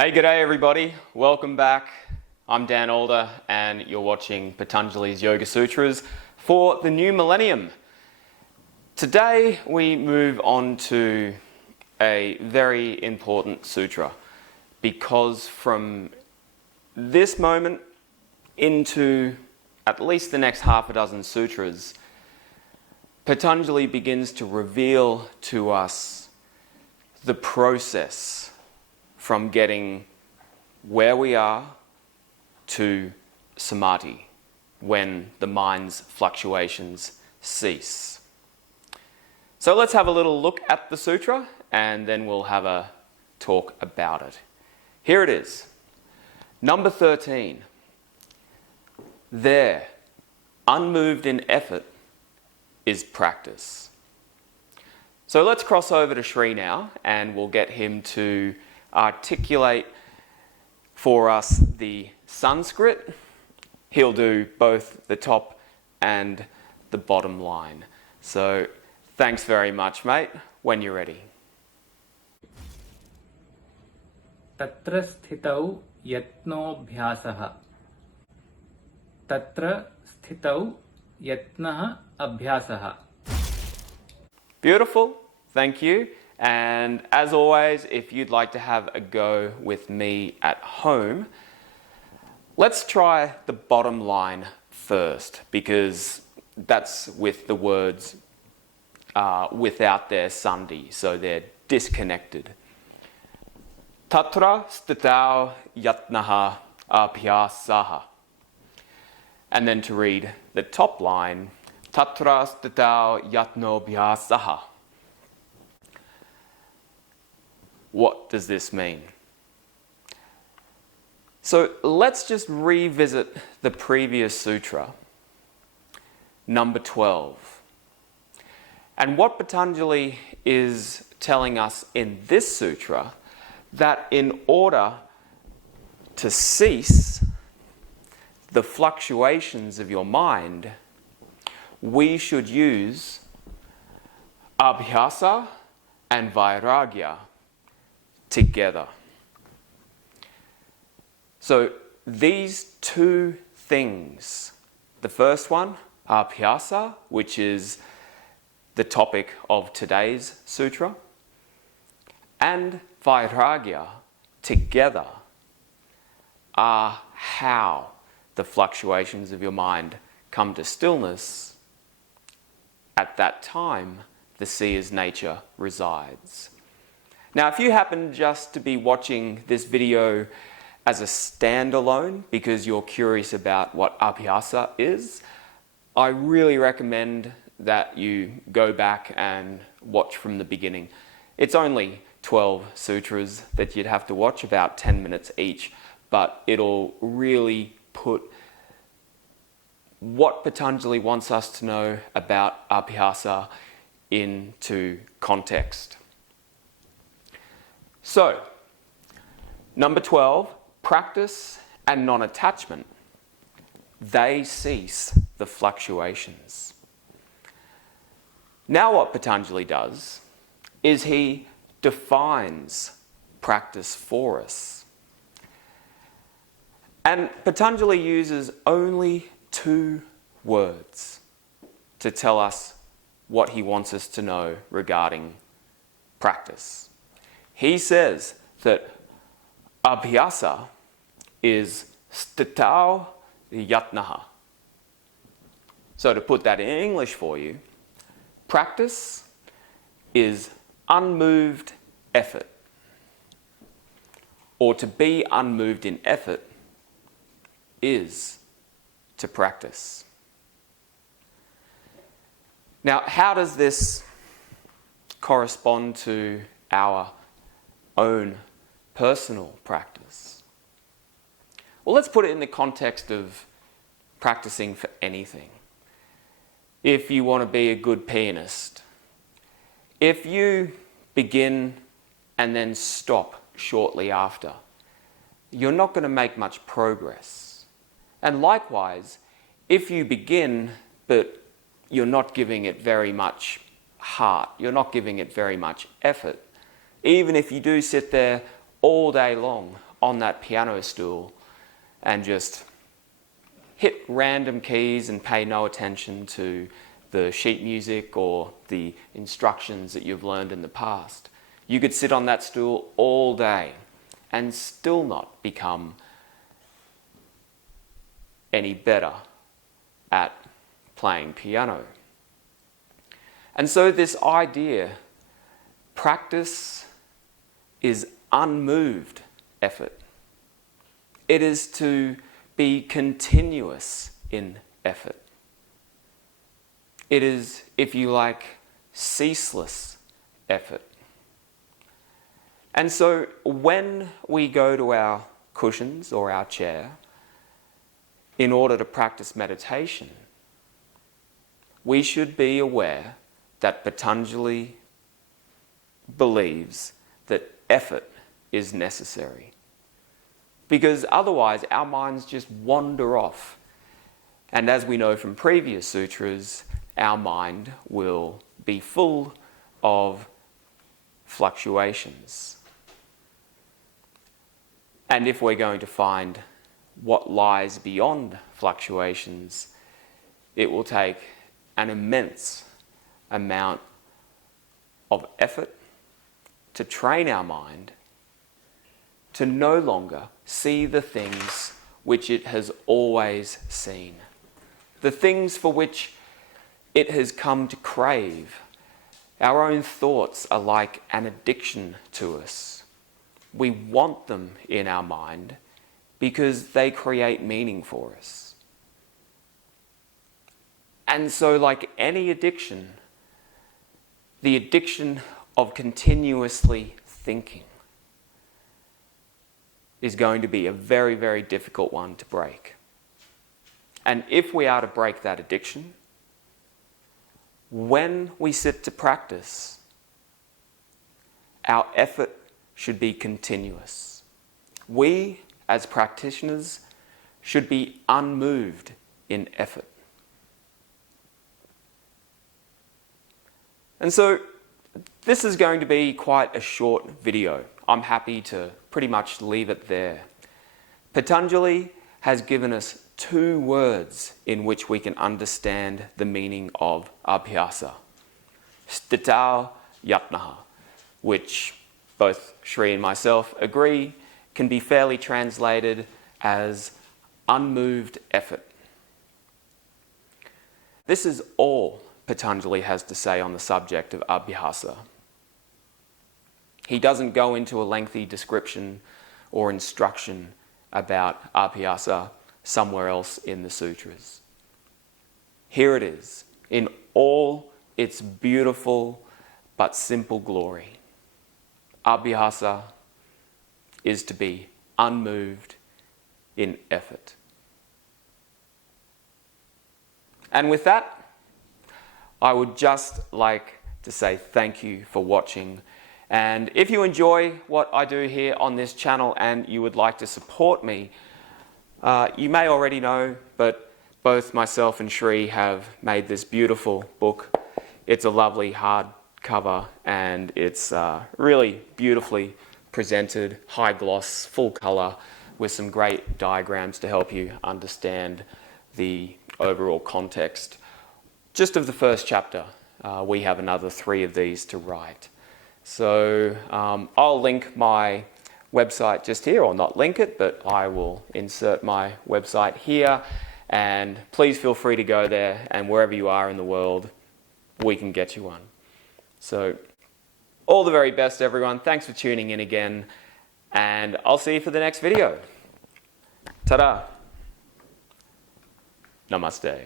Hey, g'day everybody. Welcome back. I'm Dan Alder and you're watching Patanjali's Yoga Sutras for the new millennium. Today we move on to a very important sutra because from this moment into at least the next half a dozen sutras, Patanjali begins to reveal to us the process from getting where we are to samadhi, when the mind's fluctuations cease. So let's have a little look at the sutra and then we'll have a talk about it. Here it is. Number 13. There, unmoved in effort, is practice. So let's cross over to Sri now and we'll get him to articulate for us the Sanskrit. He'll do both the top and the bottom line. So thanks very much, mate, when you're ready. Tatra sthitau yatnobhyasah. Tatra sthitau yatnah abhyasah. Beautiful, thank you. And as always, if you'd like to have a go with me at home, let's try the bottom line first, because that's with the words without their sandhi, so they're disconnected. Tatra stitau yatnaha abhyasaha. And then to read the top line, Tatra stitau yatnobhyasaha. What does this mean? So let's just revisit the previous sutra, number 12. And what Patanjali is telling us in this sutra, that in order to cease the fluctuations of your mind, we should use abhyasa and vairagya together. So these two things, the first one, abhyasa, which is the topic of today's sutra, and vairagya together are how the fluctuations of your mind come to stillness. At that time, the seer's nature resides. Now, if you happen just to be watching this video as a standalone because you're curious about what abhyasa is, I really recommend that you go back and watch from the beginning. It's only 12 sutras that you'd have to watch, about 10 minutes each, but it'll really put what Patanjali wants us to know about abhyasa into context. So, number 12, practice and non-attachment. They cease the fluctuations. Now what Patanjali does is he defines practice for us. And Patanjali uses only two words to tell us what he wants us to know regarding practice. He says that abhyasa is stitau yatnaha. So to put that in English for you, practice is unmoved effort. Or to be unmoved in effort is to practice. Now, how does this correspond to our own personal practice? Well, let's put it in the context of practicing for anything. If you want to be a good pianist, if you begin and then stop shortly after, you're not going to make much progress. And likewise, if you begin but you're not giving it very much heart, you're not giving it very much effort, even if you do sit there all day long on that piano stool and just hit random keys and pay no attention to the sheet music or the instructions that you've learned in the past. You could sit on that stool all day and still not become any better at playing piano. And so this idea, practice is unmoved effort. It is to be continuous in effort. It is, if you like, ceaseless effort. And so when we go to our cushions or our chair in order to practice meditation, we should be aware that Patanjali believes that effort is necessary. Because otherwise our minds just wander off. And as we know from previous sutras, our mind will be full of fluctuations. And if we're going to find what lies beyond fluctuations, it will take an immense amount of effort to train our mind to no longer see the things which it has always seen, the things for which it has come to crave. Our own thoughts are like an addiction to us. We want them in our mind because they create meaning for us. And so, like any addiction, the addiction of continuously thinking is going to be a very, very difficult one to break. And if we are to break that addiction, when we sit to practice, our effort should be continuous. We, as practitioners, should be unmoved in effort. And so, this is going to be quite a short video. I'm happy to pretty much leave it there. Patanjali has given us 2 words in which we can understand the meaning of abhyasa. Stitau yatnaha, which both Shri and myself agree can be fairly translated as unmoved effort. This is all Patanjali has to say on the subject of abhyasa. He doesn't go into a lengthy description or instruction about abhyasa somewhere else in the sutras. Here it is, in all its beautiful but simple glory. Abhyasa is to be unmoved in effort. And with that, I would just like to say thank you for watching. And if you enjoy what I do here on this channel and you would like to support me, you may already know, but both myself and Shri have made this beautiful book. It's a lovely hardcover and it's really beautifully presented, high gloss, full color, with some great diagrams to help you understand the overall context. Just of the first chapter, we have another 3 of these to write. So I'll link my website just here, or not link it, but I will insert my website here, and please feel free to go there, and wherever you are in the world, we can get you one. So all the very best, everyone. Thanks for tuning in again, and I'll see you for the next video. Ta-da! Namaste.